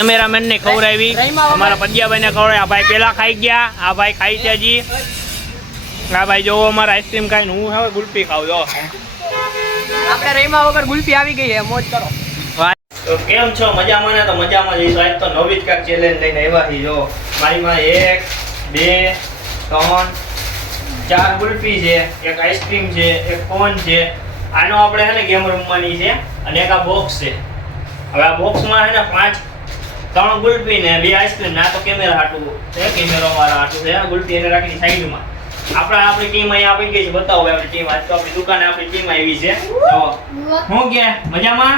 Cameraman ને ખવડાવી, અમારા પદિયાભાઈ ને ખવડાવી. આ ભાઈ પેલા ખાઈ ગયા, આ ભાઈ ખાઈ છે હજી. આ ભાઈ જોવો અમારા આઈસ્ક્રીમ ખાઈને હું હવે ગુલ્ફી ખાવ. જો આપણે રહીમાં વગર ગુલ્ફી આવી ગઈ છે, મોજ કરો. તો કેમ છો? મજામાં ને? તો મજામાં જઈશું. આજ તો નવી જ કાંઈક ચેલેન્જ લઈને આવ્યા છીએ. જો મારીમાં 1 2 3 4 ગુલ્ફી છે, એક આઈસ્ક્રીમ છે, એક કોન છે. આનો આપણે છે ને ગેમ રમવાની છે અને એક આ બોક્સ છે. હવે આ બોક્સમાં છે ને 3 ગુલ્ફી ને 2 આઈસ્ક્રીમ. ના તો કેમેરા હાટું છે, કેમેરા વાળા હાટું છે. ગુલ્ફી એને રાખીને સાઈડમાં. આપણી ટીમ અહીંયા આવી ગઈ છે. બતાવો ભાઈ આપણી ટીમ. આજ તો આપણી દુકાને આપણી ટીમ આવી છે. તો હું કે મજામાં?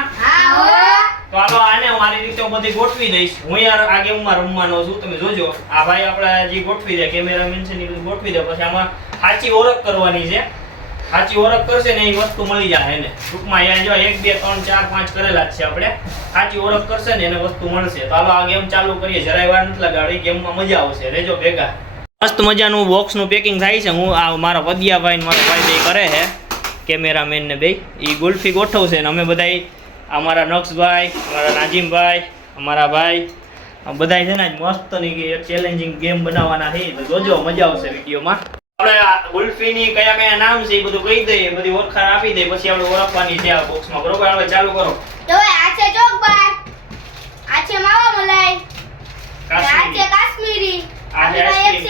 તો હાલો આને મારી રીતે બધી ગોઠવી દઈશ. હું યાર આ ગેમમાં રમવાનો છું, તમે જોજો. આ ભાઈ આપણા જે ગોઠવી દે, કેમેરામેન છે ને એ બધું ગોઠવી દે. પછી આમાં સાચી ઓળખ કરવાની છે. સાચી ઓળખ કરશે ને એ વસ્તુ મળી જાય એને. ટૂંકમાં અહીંયા જો 1 2 3 4 5 કરેલા જ છે આપણે. સાચી ઓળખ કરશે ને એને વસ્તુ મળશે. તો હાલો આ ગેમ ચાલુ કરીએ. જરાય વાર નથી લગાડી. ગેમમાં મજા આવશે, રહેજો ભેગા. મસ્ત મજાનું બોક્સનું પેકિંગ થાય છે. હું આ મારા પદિયાભાઈ ને મારો ભાઈ બે કરે છે, કેમેરામેન ને બે. એ ગુલ્ફી ગોઠવશે ને અમે બધા, અમારા નક્ષભાઈ, અમારા નાજીમભાઈ, અમારા ભાઈ બધા છે ને મસ્તની એક ચેલેન્જિંગ ગેમ બનાવવાના છે. તો જોજો, મજા આવશે વિડીયોમાં. આપણે ગુલ્ફીની કયા કયા નામ છે એ બધું કહી દઈએ, બધી ઓળખાણ આપી દઈએ, પછી આપણે ઓળખવાની છે આ બોક્સમાં. બરોબર? હવે ચાલુ કરો. તો આ છે ચોકબાર, આ છે માવા મલાઈ, આ છે કાશ્મીરી, આ છે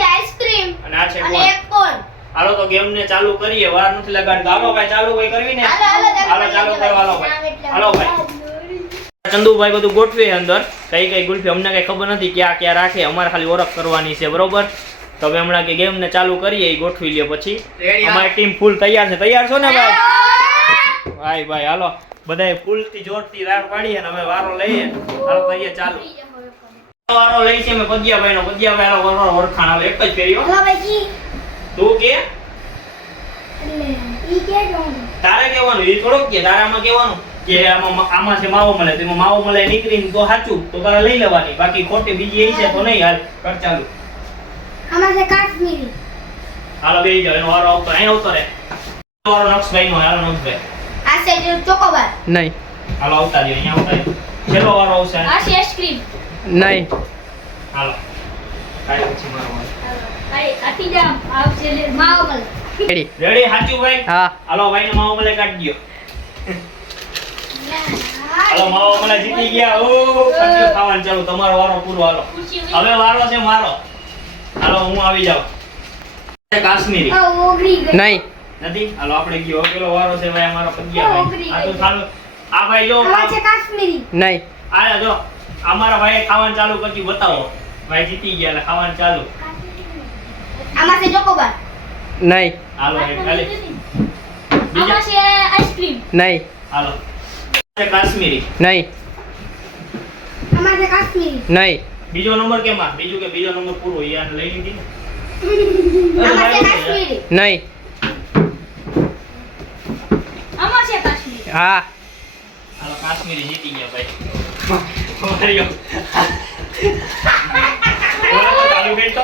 આઈસ્ક્રીમ અને આ છે અને એક કોન. હાલો તો ગેમ ને ચાલુ કરીએ. વાર નથી લગાડતા. હાલો ભાઈ ચાલુ ભાઈ કરવી ને. હાલો ચાલુ કરો. હાલો ભાઈ, હાલો ભાઈ. ચંદુભાઈ બધું ગોઠવે અંદર. કઈ ગુલ્ફી અમને કઈ ખબર નથી ક્યાં રાખે. અમારે ખાલી ઓળખ કરવાની છે. બરોબર? તો હવે હમણાં કે ગેમ ને ચાલુ કરીએ, એ ગોઠવી લે. પછી અમારી ટીમ ફૂલ તૈયાર છે. તૈયાર છો ને ભાઈ? ભાઈ હાલો બધાય ફૂલ થી જોરથી રાડ પાડીએ ને અમે વારો લઈએ. હાલો કરીએ ચાલુ. વારો લઈ છે અમે પદિયાભાઈ નો. પદિયાભાઈ હાલો વરવાનો ઓળખાણ હાલો એક જ ફેર્યો. હલો ભાઈ તું કે ઈ કે જોન તારે કહેવાનું, એ થોડોક કે તારામાં કહેવાનું કે આમાં છે માવો મળે. તો એમાં માવો મળે નીકળીને તો સાચું તો તારે લઈ લેવાની. બાકી ખોટી બીજી એ છે તો નહીં. હાલ કર ચાલુ. આમાં છે કાશ્મીરી. હાલો બેહી જાવ. એનો વારો આવતો અહીં આવતો રે. વારો નક્ષભાઈ નો. હાલો નક્ષભાઈ. આ છે ચોકોબાર. નહીં. હાલો આવતા રહ્યો. અહીંયા આવતા રહ્યો. છેલ્લો વારો આવશે. આ છે આઈસ્ક્રીમ. નહીં. હાલો કાઈ પછી મારો વારો. અરે આટી જામ આવશે માવા મલાઈ. રેડી? રેડી? સાચું ભાઈ? હા. હાલો ભાઈ ને માવો મળે કાઢી દો. હાલો માવો મળે જીતી ગયા. ઓ ખાવાનું ખાવાનું ચાલુ. તમારો વારો પૂરો. હાલો હવે વારો છે મારો. હાલો હું આવી જાઉં. કાશ્મીરી આ ઓગળી ગઈ. નહીં. નથી. હાલો આપણે ગયો પેલો વારો છે ભાઈ અમારો પદિયાભાઈ. આ તો ચાલુ. આ ભાઈ જો આમાં છે કાશ્મીરી. નહીં. આ જો અમારા ભાઈ ખાવાનું ચાલુ કર્યું. બતાવો ભાઈ જીતી ગયા એટલે ખાવાનું ચાલુ. આમાં છે ચોકોબાર. નહીં. હાલો એક ખાલી આમાં છે આઈસ્ક્રીમ. નહીં. હાલો કાશ્મીરી. નહીં. આમાં છે કાશ્મીરી. નહીં. બીજો નંબર કેમાં? બીજું કે બીજો નંબર પૂરો યાર લઈ લીધી ને. આમાં છે કાશ્મીરી. નહીં. આમાં છે કાશ્મીરી. હા. હાલો કાશ્મીરી જીતી ગયા ભાઈ. માર્યો. ચાલુ બેઠો.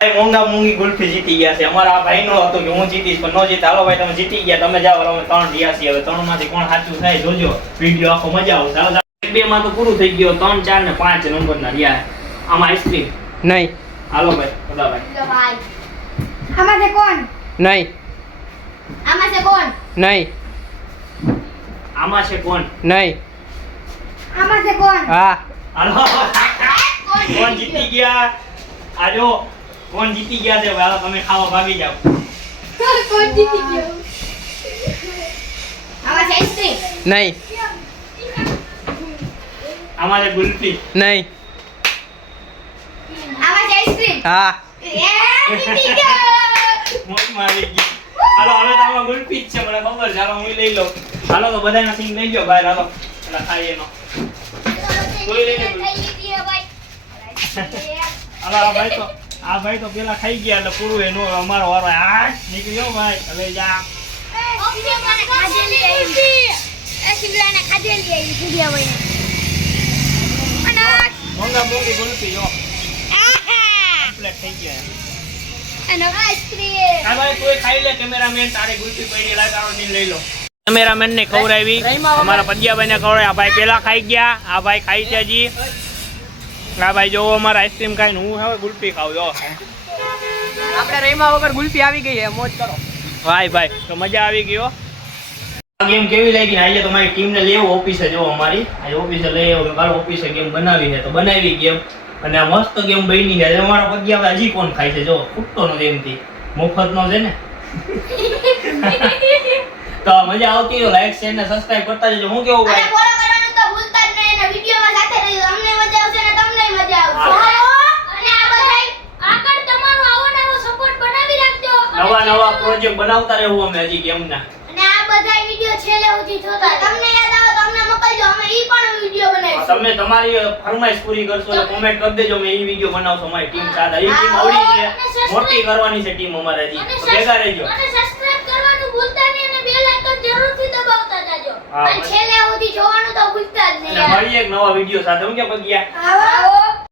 ભાઈ મોંઘી ગુલ્ફી જીતી ગયા છે. અમારા આ ભાઈ નો હતો કે હું જીતીશ પણ નો જીત. હાલો ભાઈ તમે જીતી ગયા. તમે જાઓ. અમે 3 રહ્યા છીએ. હવે 3 માંથી કોણ સાચું થાય જોજો. વિડિયો આખો મજા આવશે. હાલો 2 માં તો પૂરું થઈ ગયું. 3 4 ને 5 નંબરના રહ્યા. આમાં આઈસ્ક્રીમ. નહીં. હાલો ભાઈ બધાભાઈ. લો ભાઈ આમાં છે કોન. નહીં. આમાં છે કોન. નહીં. આમાં છે કોણ? નહીં. આમાં છે કોન. હા. હાલો કોણ જીતી ગયા? આજો કોણ જીતી ગયા છે? હાલો તમે ખાવા ભાગી જાઓ. કોણ જીતી ગયો? આમાં છે આઈસ્ક્રીમ. નહીં. આમાં છે ગુલ્ફી. નહીં. આમાં છે આઈસ્ક્રીમ. હા. જીતી ગયો. મોજ મારી ગઈ. હાલો હવે તો આમાં ગુલ્ફી જ છે મને ખબર છે. હાલો હું લઈ લઉં. હાલો તો બધાના સિંગ લઈ લ્યો ભાઈ. હાલો એટલે ખાઈ એનો. કોઈ લઈ લે. હાલો આ ભાઈ તો પેલા ખાઈ ગયા એટલે પૂરું એનો અમારો વારો. આ નીકળ્યો ભાઈ. હવે જા. ઓકે મને ખાધેલી આવી. એ શિમલાને ખાધેલી આવી ભૂડિયા ભાઈ. અને મોંઘી ગુલ્ફી જો કમ્પ્લીટ થઈ ગયા. અને આઈસ્ક્રીમ. આ ભાઈ કોઈ ખાઈ લે. કેમેરામેન તારે ગુલ્ફી પડી લાય તારો દિન લઈ લો. કેમેરામેન ને ખવડાવી, અમારા પદિયાભાઈ ને ખવડાવી. આ ભાઈ પેલા ખાઈ ગયા. આ ભાઈ ખાઈ છે હજી. ના ભાઈ જો અમારા આઈસ્ક્રીમ ખાઈને હું હવે ગુલ્ફી ખાવ જો આપણે રહીમાં વગર ગુલ્ફી આવી ગઈ છે, મોજ કરો. ભાઈ તો મજા આવી ગઈ હો. આ ગેમ કેવી લાગી ને આજે તમારી ટીમને લેવો ઓફિસે જો અમારી આજે ઓફિસે લઈ આવો કાલ ઓફિસે ગેમ બનાવી છે તો બનાવી ગેમ અને આ મસ્ત ગેમ બની છે. અમારા પગી હવે હજી કોણ ખાય છે જો ફૂટતો નથી એમથી મફતનો છે ને. તો મજા આવતી હોય લાઈક શેર ને સબસ્ક્રાઇબ કરતા જજો. હું કેવું અને ભાઈ ફોલો કરવાનું તો ભૂલતા જ નહીં અને વિડિયોમાં સાથે રહેજો. અમને મજા આવશે ને તમને મજા આવશે. અને આ બધાય આગળ તમારો આવો નવો સપોર્ટ બનાવી રાખજો. નવા પ્રોજેક્ટ બનાવતા રહેવું અમે હજી ગેમના. અને આ બધાય વિડિયો છેલ્લે સુધી જોતા. તમને યાદ આવે તો અમને મોકલજો. અમે ઈ પણ વિડિયો બનાવીશું. તમે તમારી ફરમાઈશ પૂરી કરશો એટલે કોમેન્ટ કરી દેજો. અમે ઈ વિડિયો બનાવશો અમારી ટીમ સાથે. ઈ ટીમ આવડી છે, મોટી કરવાની છે ટીમ અમારે હજી. તો ભેગા રહેજો. અને સબસ્ક્રાઇબ કરવાનું ભૂલતા નહીં અને બેલ આઇકન જરૂરથી દબાવતા જાજો. હા, અને છેલ્લે સુધી જોવાનું તો ભૂલતા જ અને નહીં. મળીએ એક નવા વિડિયો સાથે. હું કે પગ્યા આવો